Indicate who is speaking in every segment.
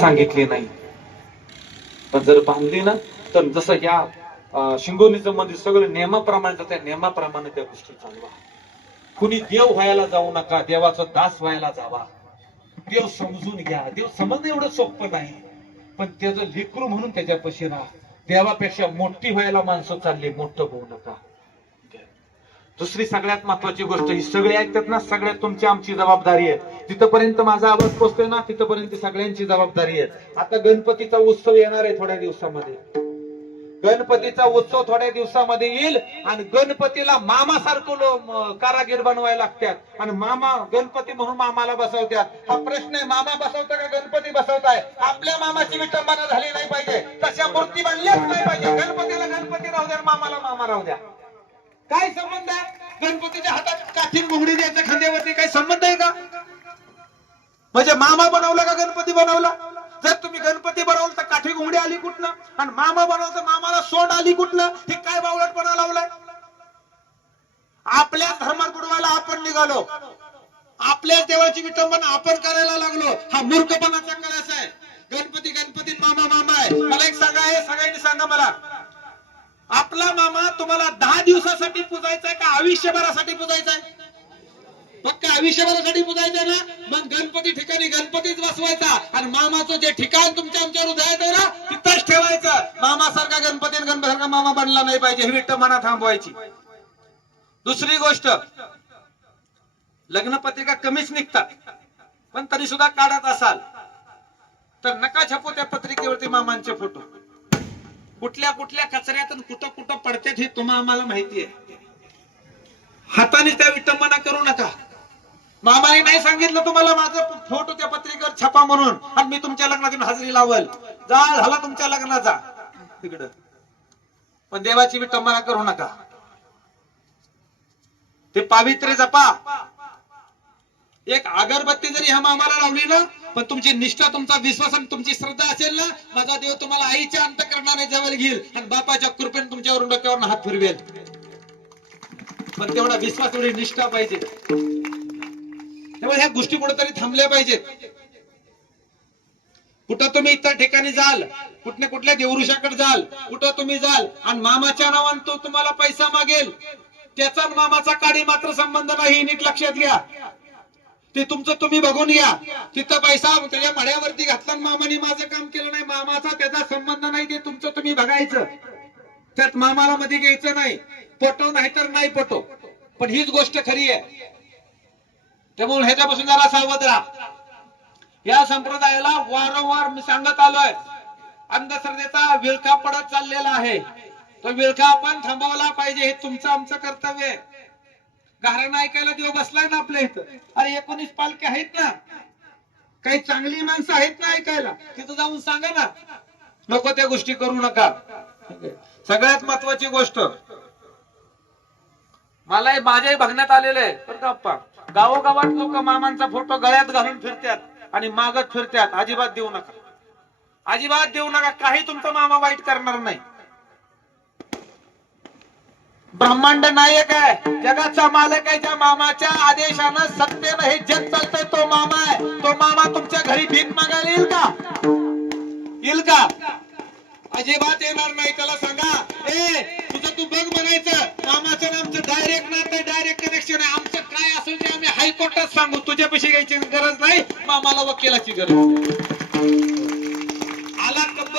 Speaker 1: सांगितली नाही. पण जर बांधली ना तर जसं ह्या शिंगोलीचं मंदिर सगळं नियमाप्रमाणे त्या नियमाप्रमाणे त्या गोष्टी चालवा. कुणी देव व्हायला जाऊ नका देवाचा दास व्हायला जावा. देव समजून घ्या. देव समजणं एवढं सोपं नाही. पण त्याचं लेकरू म्हणून त्याच्यापाशी राहा. देवापेक्षा मोठी व्हायला माणसं चालली मोठं होऊ नका. दुसरी सगळ्यात महत्वाची गोष्ट ही सगळे ऐकतात ना सगळ्यात तुमची आमची जबाबदारी आहे. तिथपर्यंत माझा आवाज पोचतोय ना तिथपर्यंत सगळ्यांची जबाबदारी आहे. आता गणपतीचा उत्सव येणार आहे थोड्या दिवसामध्ये. गणपतीचा उत्सव थोड्या दिवसामध्ये येईल आणि गणपतीला मामा सारखं कारागीर बनवायला लागतात. आणि मामा गणपती म्हणून मामाला बसवतात. हा प्रश्न आहे मामा बसवता का गणपती बसवताय? आपल्या मामाची विटंबना झाली नाही पाहिजे. तशा मूर्ती बनल्याच नाही पाहिजे. गणपतीला गणपती राहू द्या मामाला मामा राहू द्या. काय संबंध आहे? गणपतीच्या हातात काठी घुगडी द्यायचं खांद्यावरती काय संबंध आहे का? म्हणजे मामा बनवला का गणपती बनवला? जर तुम्ही गणपती बनवलं तर काठी घुंगडी आली कुठनं? आणि मामा बनवलं तर मामाला सोंड आली कुठनं? हे काय बावळटपणा लावलाय? आपल्या धर्मात बुडवायला आपण निघालो. आपल्या देवाची विटंबना आपण करायला लागलो. हा मूर्खपणाचा कळस आहे. गणपती गणपती मामा मामा आहे. मला एक सांगा हे सगळ्यांनी सांगा मला. आपला मामा तुम्हाला दहा दिवसासाठी पुजायचा आहे का आयुष्यभरासाठी पुजायचा आहे फक्त आयुष्यभरासाठी पुजायचं ना? मग गणपती ठिकाणी गणपतीच बसवायचा आणि मामाचं जे ठिकाण तुमच्या आमच्या हृदयात आहे ना तिथंच ठेवायचं. मामासारखा गणपती आणि गणपतीसारखा मामा बनला नाही पाहिजे ही विट्ट मना थांबवायची. दुसरी गोष्ट लग्न पत्रिका कमीच निघतात पण तरी सुद्धा काढत असाल. तर नका छापू त्या पत्रिकेवरती मामांचे फोटो. कुठल्या कुठल्या कचऱ्यात कुठं कुठं पडतात हे तुम्हाला आम्हाला माहिती आहे हाताने त्या विटंबना करू नका. मामाने नाही सांगितलं तुम्हाला माझं फोटो त्या पत्रिकेवर छापा म्हणून. आणि मी तुमच्या लग्नातून हजेरी लावल. जा झाला तुमच्या लग्नाचा. तिकडं. पण देवाची विटंबना करू नका. ते पावित्र्य जपा. एक अगरबत्ती जरी ह्या मामाला लावली ना पण तुमची निष्ठा तुमचा विश्वास आणि तुमची श्रद्धा असेल ना माझा देव तुम्हाला आईच्या अंतकरणाने जवळ घेईल आणि बापाच्या कृपेने तुमच्यावर डोक्यावर हात फिरवेल. पण तेवढा विश्वास एवढी निष्ठा पाहिजे. त्यामुळे ह्या गोष्टी कुठेतरी थांबल्या पाहिजेत. कुठं तुम्ही इतर ठिकाणी जाल कुठल्या कुठल्या देवरुषाकडे जाल कुठं तुम्ही जाल आणि मामाच्या नावाने तो तुम्हाला पैसा मागेल त्याचा मामाचा काडी मात्र संबंध नाही नीट लक्षात घ्या. ते तुमचं तुम्ही बघून घ्या. तिथं पैसा त्याच्या मड्यावरती घातला मामाने माझं काम केलं नाही. मामाचा त्याचा संबंध नाही ते तुमचं तुम्ही बघायचं. त्यात मामाला मध्ये घ्यायचं नाही. पटो नाही तर नाही पटो. पण हीच गोष्ट खरी आहे. त्यामुळे ह्याच्यापासून जरा सावध राहा. या संप्रदायाला वारंवार मी सांगत आलोय अंधश्रद्धेचा विळखा पडत चाललेला आहे. तो विळखा आपण थांबवला पाहिजे हे तुमचं आमचं कर्तव्य आहे. घराणं ऐकायला देव बसलाय ना आपल्या इथं. अरे एकोणीस पालखे आहेत ना. काही चांगली माणसं आहेत ना ऐकायला. तिथं जाऊन सांगा ना. नको त्या गोष्टी करू नका. सगळ्यात महत्वाची गोष्ट. मला माझ्याही बघण्यात आलेलं आहे. पण गावोगावात लोक मामांचा फोटो गळ्यात घालून फिरतात आणि मागत फिरतात. अजिबात देऊ नका. अजिबात देऊ नका. काही तुमचा मामा वाईट करणार नाही. ब्रह्मांड नायक आहे. जगाचा मालक आहे ज्या मामाच्या आदेशानं सत्तेनं हे जग चालतंय तो मामा आहे. तो मामा तुमच्या घरी भीक मागायला येईल का? येईल का? अजिबात येणार नाही. त्याला सांगा ए तुझं तू बघ म्हणायचं मामाचं आमचं डायरेक्ट नातं डायरेक्ट कनेक्शन आहे. आमचं काय असेल ते आम्ही हायकोर्टात सांगू. तुझ्या पैसे घ्यायची गरज नाही. मामाला वकिलाची गरज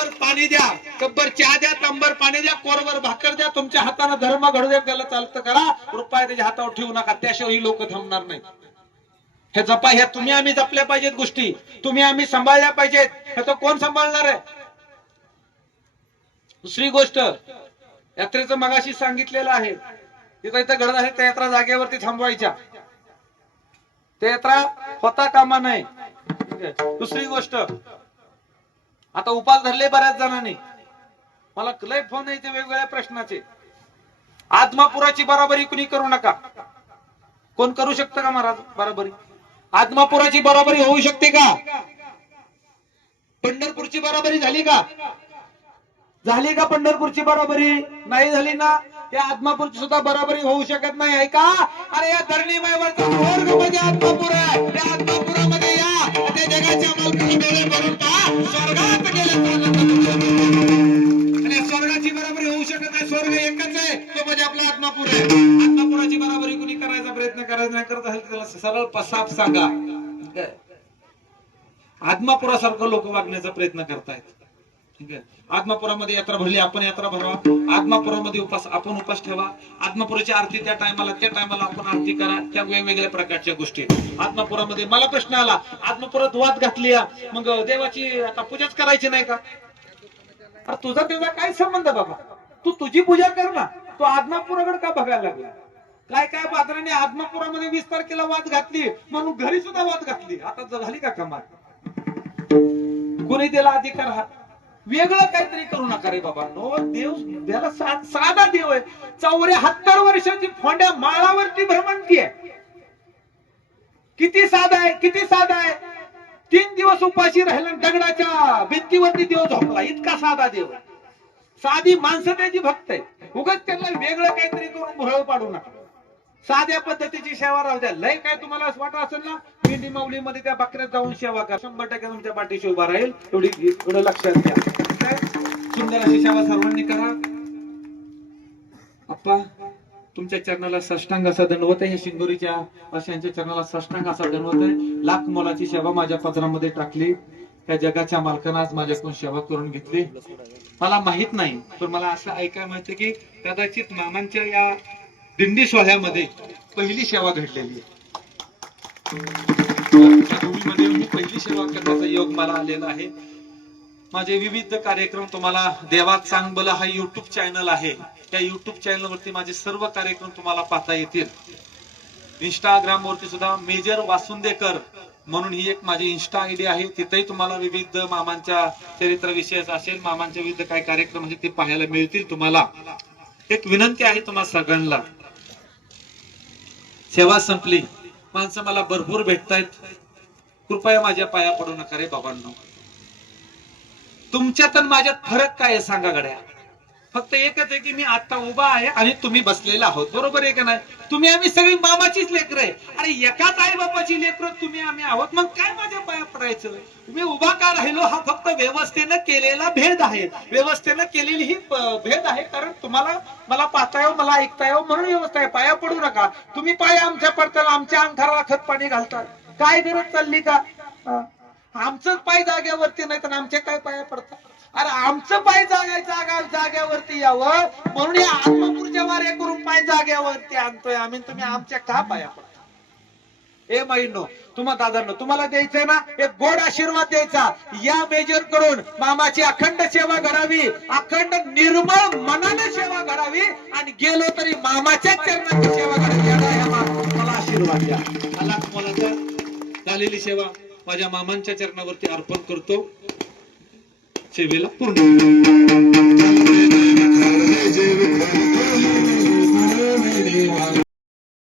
Speaker 1: नाही. कब्बर पाणी द्या. कब्बर चहा द्या तंबर पाणी द्या कोरवर भाकर द्या तुमच्या हाताने धर्म घडू द्या त्याला चालतं करा. रुपया त्याच्या हातावर ठेवू नका त्याशिवाय ही लोक थांबणार नाही हे जपा ह्या तुम्ही आम्ही जपल्या पाहिजेत गोष्टी. तुम्ही आम्ही सांभाळल्या पाहिजेत. ह्याचं कोण सांभाळणार आहे? दुसरी गोष्ट यात्रेचं मगाशी सांगितलेलं आहे. तिथं इथं घडत आहे त्या यात्रा जागेवरती थांबवायच्या. त्या यात्रा होता कामा नाही दुसरी गोष्ट आता उपास धरले बऱ्याच जणांनी. मला लय फोन येते वेगवेगळ्या प्रश्नाचे. आत्मापुराची बराबरी कुणी करू नका. कोण करू शकतं का महाराज बराबरी? आत्मापुराची बराबरी होऊ शकते का? पंढरपूरची बराबरी झाली का? झाली का पंढरपूरची बरोबरी? नाही झाली ना? त्या आत्मापूरची सुद्धा बराबरी होऊ शकत नाही आहे का? अरे या धरणीमाईवरचा वर्ग आत्मापूर आहे. त्या आत्मापुरामध्ये
Speaker 2: त्या जगाच्या मालकाला डोळे भरून पहा. स्वर्गात गेले आणि स्वर्गाची होऊ शकत नाही. स्वर्ग एकच आहे. तो म्हणजे आपला आत्मापूर आहे. आत्मापुराची बरोबरी कुणी करायचा प्रयत्न करायचा नाही करत असेल त्याला सरळ पसाप सांगा. आत्मापुरासारखं लोक वागण्याचा प्रयत्न करतायत. ठीक आहे? आत्मापुरामध्ये यात्रा भरली आपण यात्रा भरवा. आत्मापुरामध्ये उपास आपण उपास ठेवा. आत्मापुराची आरती त्या टायमाला त्या टायमाला आपण आरती करा. त्या वेगवेगळ्या प्रकारच्या गोष्टी. आत्मापुरामध्ये मला प्रश्न आला आत्मापुरात वाद घातली मग देवाची आता पूजाच करायची नाही का? अरे तुझा त्याचा काय संबंध बाबा? तू तुझी पूजा कर ना. तू आत्मापुराकडे का बघायला लागला? काय काय पात्राने आत्मापुरामध्ये वीस तारखेला वाद घातली म्हणून घरी सुद्धा वाद घातली. आता झाली का कमाल? कोणी त्याला अधिकार हा वेगळं काहीतरी करू नका रे बाबा नो देव त्याला सा- साधा देव आहे. चौऱ्याहत्तर वर्षाची फोंड्या माळावरती भ्रमंती आहे. किती साधा आहे किती साधा आहे. तीन दिवस उपाशी राहिला दगडाच्या भिंतीवरती देव झोपला. इतका साधा देव आहे. साधी माणसं त्याची भक्त आहे. उगाच त्यांना वेगळं काहीतरी करून भुरळ पाडू नका. साध्या पद्धतीची सेवा राहू द्या. लय काय तुम्हाला असं वाटत असेल ना मेंढी माऊलीमध्ये त्या बकऱ्यात जाऊन सेवा करा. शंभर टक्के तुमच्या पाठीशी उभा राहील. एवढी थोडं लक्षात घ्या. सुंदर अशी सेवा सर्वांनी करा. अप्पा तुमच्या चरणाला साष्टांग असा दणवत आहे शिंदुरीच्या अशांच्या चरणाला साष्टांग असा दणवत आहे लाख मोलाची सेवा माझ्या पदरामध्ये टाकली. त्या जगाच्या मालकानं आज माझ्याकडून सेवा करून घेतली. मला माहीत नाही पण मला असं ऐकायला मिळतं की कदाचित मामांच्या या दिंडी सोहळ्यामध्ये पहिली सेवा घडलेली आहे. मी पहिली सेवा करण्याचा योग मला आलेला आहे. माझे विविध कार्यक्रम तुम्हाला देवात चांगबल हा युट्यूब चॅनल आहे. त्या युट्यूब चॅनल वरती माझे सर्व कार्यक्रम तुम्हाला पाहता येतील. इंस्टाग्राम वरती सुद्धा मेजर वासुंदेकर म्हणून ही एक माझी इन्स्टा आयडी आहे. तिथेही तुम्हाला विविध मामांच्या चरित्राविषयी असेल मामांचे विविध काय कार्यक्रम आहेत ते पाहायला मिळतील तुम्हाला. एक विनंती आहे तुम्हाला सगळ्यांना. सेवा संपली. माणसं मला भरपूर भेटतायत. कृपया माझ्या पाया पडू नका रे बाबांनो. तुमच्यात आणि माझ्यात फरक काय आहे सांगा गड्या? फक्त एकच आहे की मी आता उभा आहे आणि तुम्ही बसलेला आहोत. बरोबर आहे का नाही? तुम्ही आम्ही सगळी मामाचीच लेकर आहे. अरे एकाच आई बाबाची लेकर तुम्ही आम्ही आहोत. मग काय माझ्या पाया पडायचं? मी उभा का राहिलो? हा फक्त व्यवस्थेनं केलेला भेद आहे. व्यवस्थेनं केलेली ही भेद आहे. कारण तुम्हाला मला पाहता येऊ मला ऐकता येऊ म्हणून व्यवस्था आहे. पाया पडू नका. तुम्ही पाया आमच्या पडताल आमच्या अंधाराला खत पाणी घालतात काय गरज चालली का? आमचंच पाय जाग्यावरती नाही तर आमच्या काय पाया पडतात? अरे आमचं पाय जागा जागा जाग्यावरती यावं. म्हणून या आत्मापूरच्या वाऱ्या करून पाय जाग्यावरती आणतोय आम्ही तुम्ही आमच्या का पाया पडता? ए तुम्हा दादांनो तुम्हाला द्यायचंय ना? एक गोड आशीर्वाद द्यायचा. या मेजर करून मामाची अखंड सेवा करावी अखंड निर्मळ मनाने सेवा करावी आणि गेलो तरी मामाच्या चरणाची सेवा करावी. या मला आशीर्वाद द्या. मला तुम्हाला तर झालेली सेवा माझ्या मामांच्या चरणावरती अर्पण करतो. सेवेला पूर्ण.